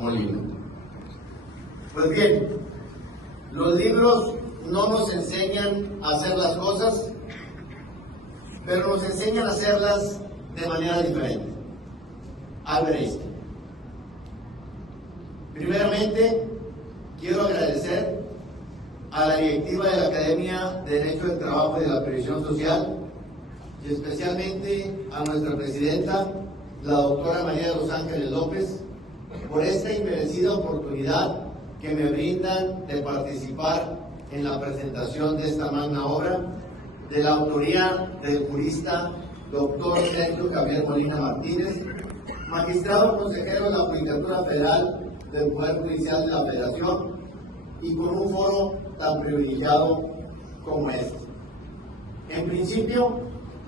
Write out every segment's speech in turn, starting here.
Molina. Pues bien, los libros no nos enseñan a hacer las cosas, pero nos enseñan a hacerlas de manera diferente. Albert Einstein. Primeramente, quiero agradecer a la directiva de la Academia de Derecho del Trabajo y de la Previsión Social, y especialmente a nuestra presidenta, la doctora María de los Ángeles López, por esta inmerecida oportunidad que me brindan de participar en la presentación de esta magna obra, de la autoría del jurista doctor Sergio Javier Molina Martínez, magistrado consejero de la Judicatura Federal del Poder Judicial de la Federación, y con un foro tan privilegiado como este. En principio,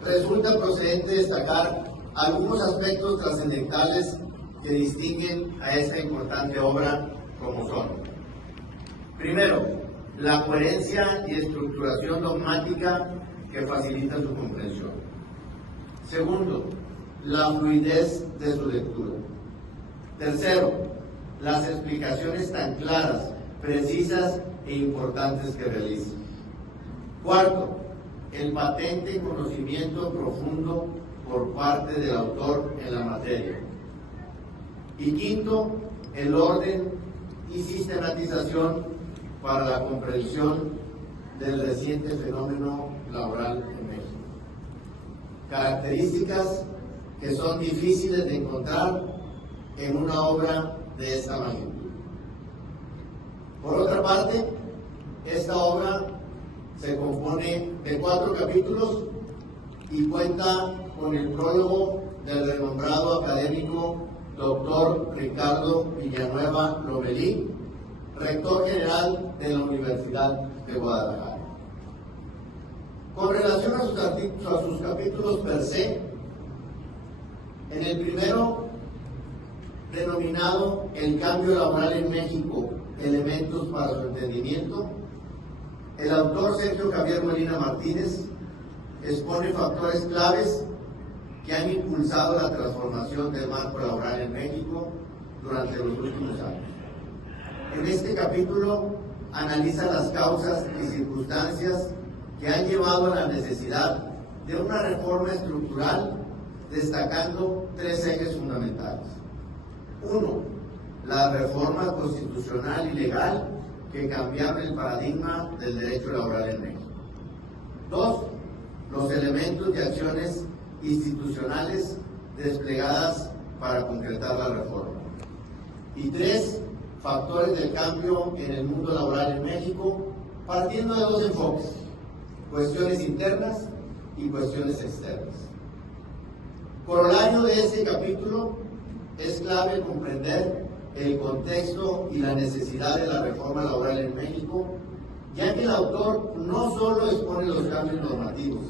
resulta procedente destacar algunos aspectos trascendentales que distinguen a esta importante obra, como son: primero, la coherencia y estructuración dogmática que facilita su comprensión. Segundo, la fluidez de su lectura. Tercero, las explicaciones tan claras, precisas e importantes que realiza. Cuarto, el patente conocimiento profundo por parte del autor en la materia. Y quinto, el orden y sistematización para la comprensión del reciente fenómeno laboral en México. Características que son difíciles de encontrar en una obra de esta magnitud. Por otra parte, esta obra se compone de 4 capítulos y cuenta con el prólogo del renombrado académico doctor Ricardo Villanueva Lomelí, rector general de la Universidad de Guadalajara. Con relación a sus capítulos per se, en el primero, denominado El cambio laboral en México, elementos para su entendimiento, el autor Sergio Javier Molina Martínez expone factores claves que han impulsado la transformación del marco laboral en México durante los últimos años. En este capítulo analiza las causas y circunstancias que han llevado a la necesidad de una reforma estructural, destacando 3 ejes fundamentales. 1. La reforma constitucional y legal que cambiaron el paradigma del derecho laboral en México. 2. Los elementos de acciones institucionales desplegadas para concretar la reforma. Y 3. Factores del cambio en el mundo laboral en México, partiendo de 2 enfoques: cuestiones internas y cuestiones externas. Corolario de este capítulo, es clave comprender el contexto y la necesidad de la reforma laboral en México, ya que el autor no solo expone los cambios normativos,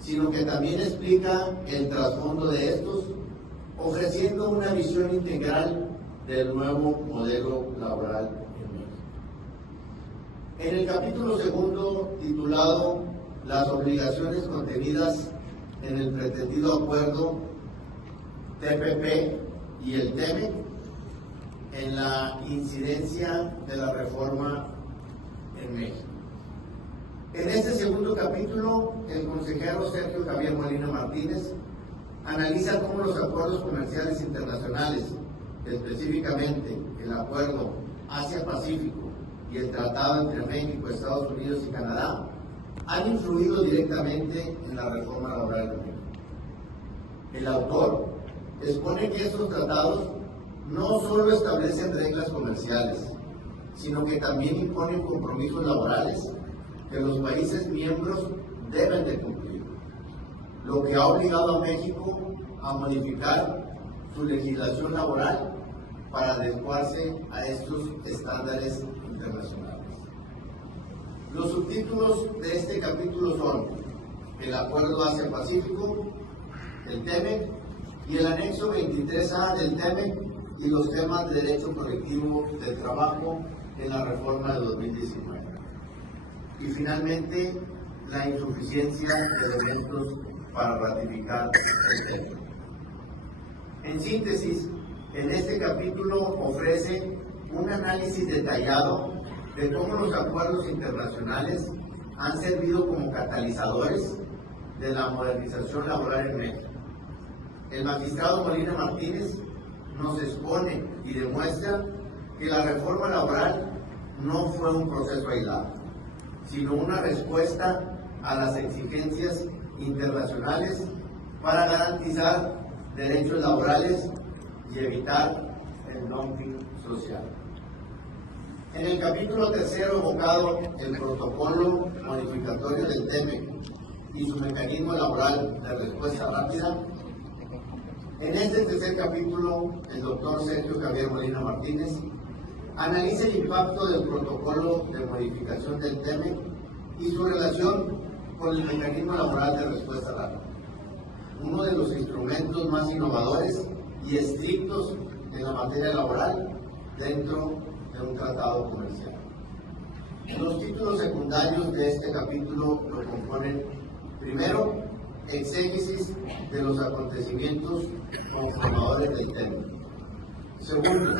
sino que también explica el trasfondo de estos, ofreciendo una visión integral del nuevo modelo laboral en México. En el capítulo segundo, titulado Las obligaciones contenidas en el pretendido acuerdo TPP y el TEMEC, en la incidencia de la reforma en México. En este segundo capítulo, el consejero Sergio Javier Molina Martínez analiza cómo los acuerdos comerciales internacionales, específicamente el Acuerdo Asia-Pacífico y el Tratado entre México, Estados Unidos y Canadá, han influido directamente en la reforma laboral de México. El autor expone que estos tratados no solo establecen reglas comerciales, sino que también imponen compromisos laborales que los países miembros deben de cumplir, lo que ha obligado a México a modificar su legislación laboral para adecuarse a estos estándares internacionales. Los subtítulos de este capítulo son el Acuerdo Asia-Pacífico, el TEMEC y el anexo 23A del TEMEC y los temas de derecho colectivo del trabajo en la reforma de 2019. Y finalmente, la insuficiencia de elementos para ratificar el TEMEC. En síntesis, En este capítulo ofrece un análisis detallado de cómo los acuerdos internacionales han servido como catalizadores de la modernización laboral en México. El magistrado Molina Martínez nos expone y demuestra que la reforma laboral no fue un proceso aislado, sino una respuesta a las exigencias internacionales para garantizar derechos laborales y evitar el dumping social. En el capítulo tercero, evocado el protocolo modificatorio del TEMEC y su mecanismo laboral de respuesta rápida, en este tercer capítulo, el doctor Sergio Javier Molina Martínez analiza el impacto del protocolo de modificación del TEMEC y su relación con el mecanismo laboral de respuesta rápida, uno de los instrumentos más innovadores y estrictos en la materia laboral dentro de un tratado comercial. Los títulos secundarios de este capítulo lo componen, primero, exégesis de los acontecimientos conformadores del TEMEC. Segundo,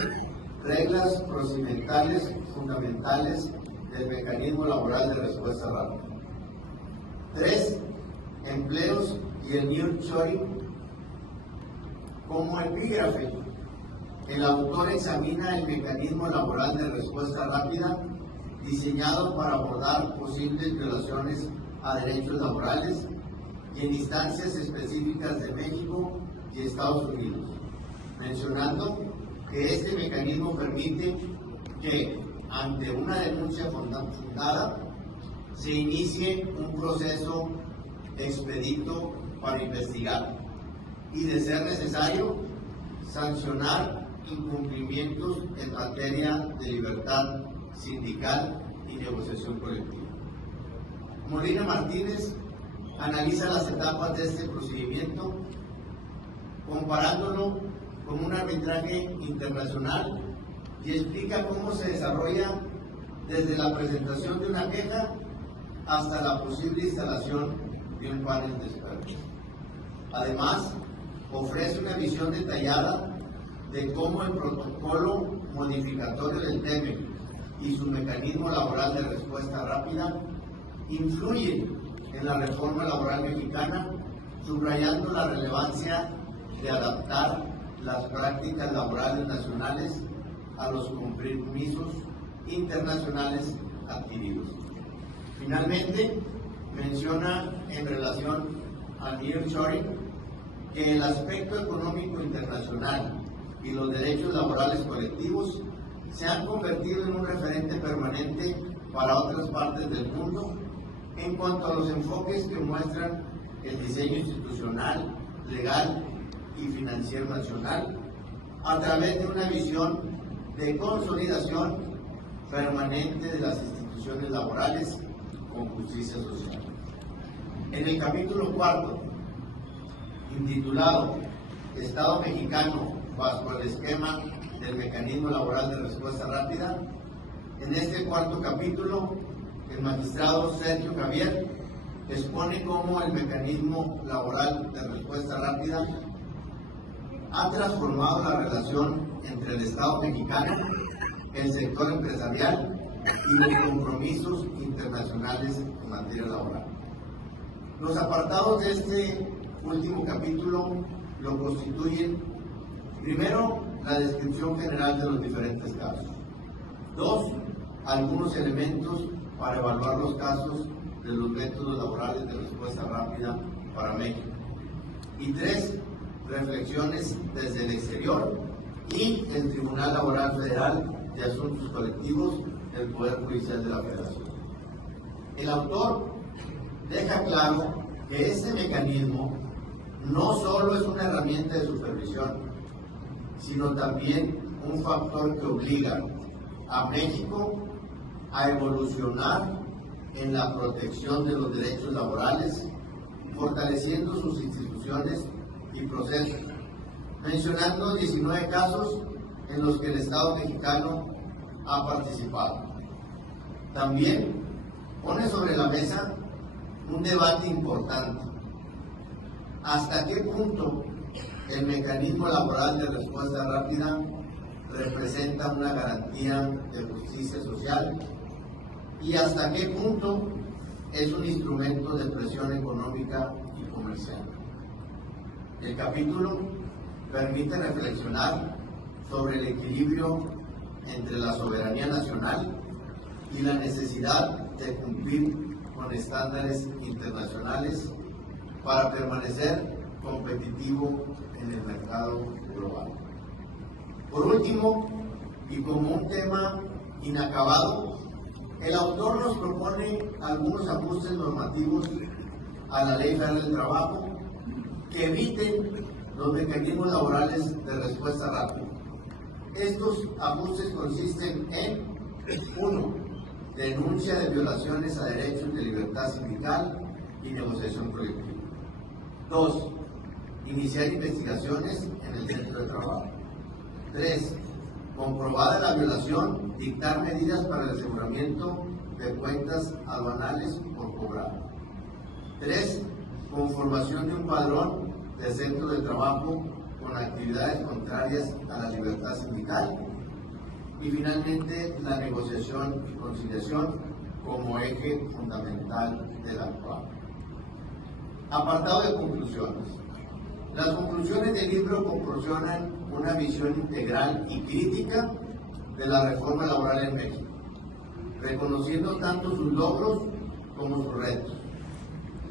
reglas procedimentales fundamentales del mecanismo laboral de respuesta rápida. 3. Empleos y el nearshoring. Como epígrafe, el autor examina el mecanismo laboral de respuesta rápida diseñado para abordar posibles violaciones a derechos laborales y en instancias específicas de México y Estados Unidos, mencionando que este mecanismo permite que, ante una denuncia fundada, se inicie un proceso expedito para investigar y, de ser necesario, sancionar incumplimientos en materia de libertad sindical y negociación colectiva. Molina Martínez analiza las etapas de este procedimiento, comparándolo con un arbitraje internacional, y explica cómo se desarrolla desde la presentación de una queja hasta la posible instalación de un panel de expertos. Además, ofrece una visión detallada de cómo el protocolo modificatorio del TEMEC y su mecanismo laboral de respuesta rápida influyen en la reforma laboral mexicana, subrayando la relevancia de adaptar las prácticas laborales nacionales a los compromisos internacionales adquiridos. Finalmente, menciona en relación al nearshoring que el aspecto económico internacional y los derechos laborales colectivos se han convertido en un referente permanente para otras partes del mundo en cuanto a los enfoques que muestran el diseño institucional, legal y financiero nacional a través de una visión de consolidación permanente de las instituciones laborales con justicia social. En el capítulo cuarto, intitulado Estado mexicano bajo el esquema del mecanismo laboral de respuesta rápida, en este cuarto capítulo, el magistrado Sergio Javier expone cómo el mecanismo laboral de respuesta rápida ha transformado la relación entre el Estado mexicano, el sector empresarial y los compromisos internacionales en materia laboral. Los apartados de este último capítulo lo constituyen, primero, la descripción general de los diferentes casos. 2. Algunos elementos para evaluar los casos de los métodos laborales de respuesta rápida para México. Y 3. Reflexiones desde el exterior y el Tribunal Laboral Federal de Asuntos Colectivos del Poder Judicial de la Federación. El autor deja claro que este mecanismo no solo es una herramienta de supervisión, sino también un factor que obliga a México a evolucionar en la protección de los derechos laborales, fortaleciendo sus instituciones y procesos, mencionando 19 casos en los que el Estado mexicano ha participado. También pone sobre la mesa un debate importante. ¿Hasta qué punto el mecanismo laboral de respuesta rápida representa una garantía de justicia social y hasta qué punto es un instrumento de presión económica y comercial. El capítulo permite reflexionar sobre el equilibrio entre la soberanía nacional y la necesidad de cumplir con estándares internacionales para permanecer competitivo en el mercado global. Por último, y como un tema inacabado, el autor nos propone algunos ajustes normativos a la Ley Federal del Trabajo que eviten los mecanismos laborales de respuesta rápida. Estos ajustes consisten en 1. Denuncia de violaciones a derechos de libertad sindical y negociación colectiva. 2. Iniciar investigaciones en el centro de trabajo. 3. Comprobada la violación, dictar medidas para el aseguramiento de cuentas aduanales por cobrar. 3. Conformación de un padrón de centro de trabajo con actividades contrarias a la libertad sindical. Y finalmente, la negociación y conciliación como eje fundamental del actual. Apartado de conclusiones. Las conclusiones del libro proporcionan una visión integral y crítica de la reforma laboral en México, reconociendo tanto sus logros como sus retos.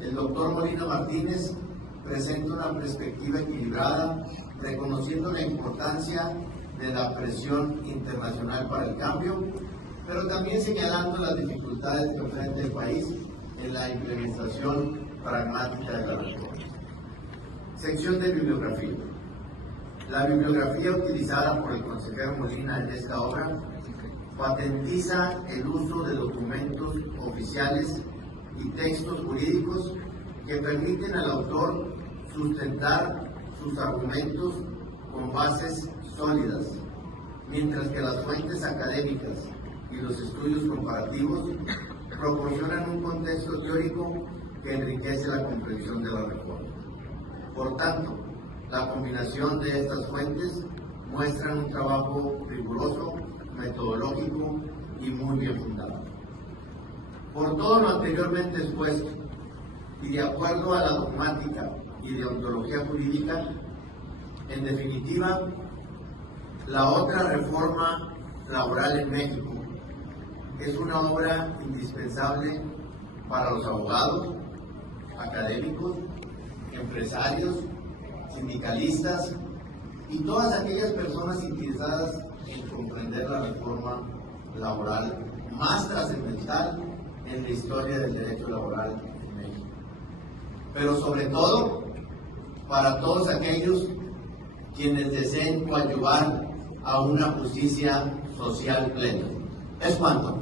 El doctor Molina Martínez presenta una perspectiva equilibrada, reconociendo la importancia de la presión internacional para el cambio, pero también señalando las dificultades que enfrenta el país en la implementación pragmática de la reforma. Sección de bibliografía. La bibliografía utilizada por el consejero Molina en esta obra patentiza el uso de documentos oficiales y textos jurídicos que permiten al autor sustentar sus argumentos con bases sólidas, mientras que las fuentes académicas y los estudios comparativos proporcionan un contexto teórico que enriquece la comprensión de la reforma. Por tanto, la combinación de estas fuentes muestra un trabajo riguroso, metodológico y muy bien fundado. Por todo lo anteriormente expuesto, y de acuerdo a la dogmática y deontología jurídica, en definitiva, la otra reforma laboral en México es una obra indispensable para los abogados, académicos, empresarios, sindicalistas y todas aquellas personas interesadas en comprender la reforma laboral más trascendental en la historia del derecho laboral en México. Pero sobre todo, para todos aquellos quienes deseen coadyuvar a una justicia social plena. Es cuanto.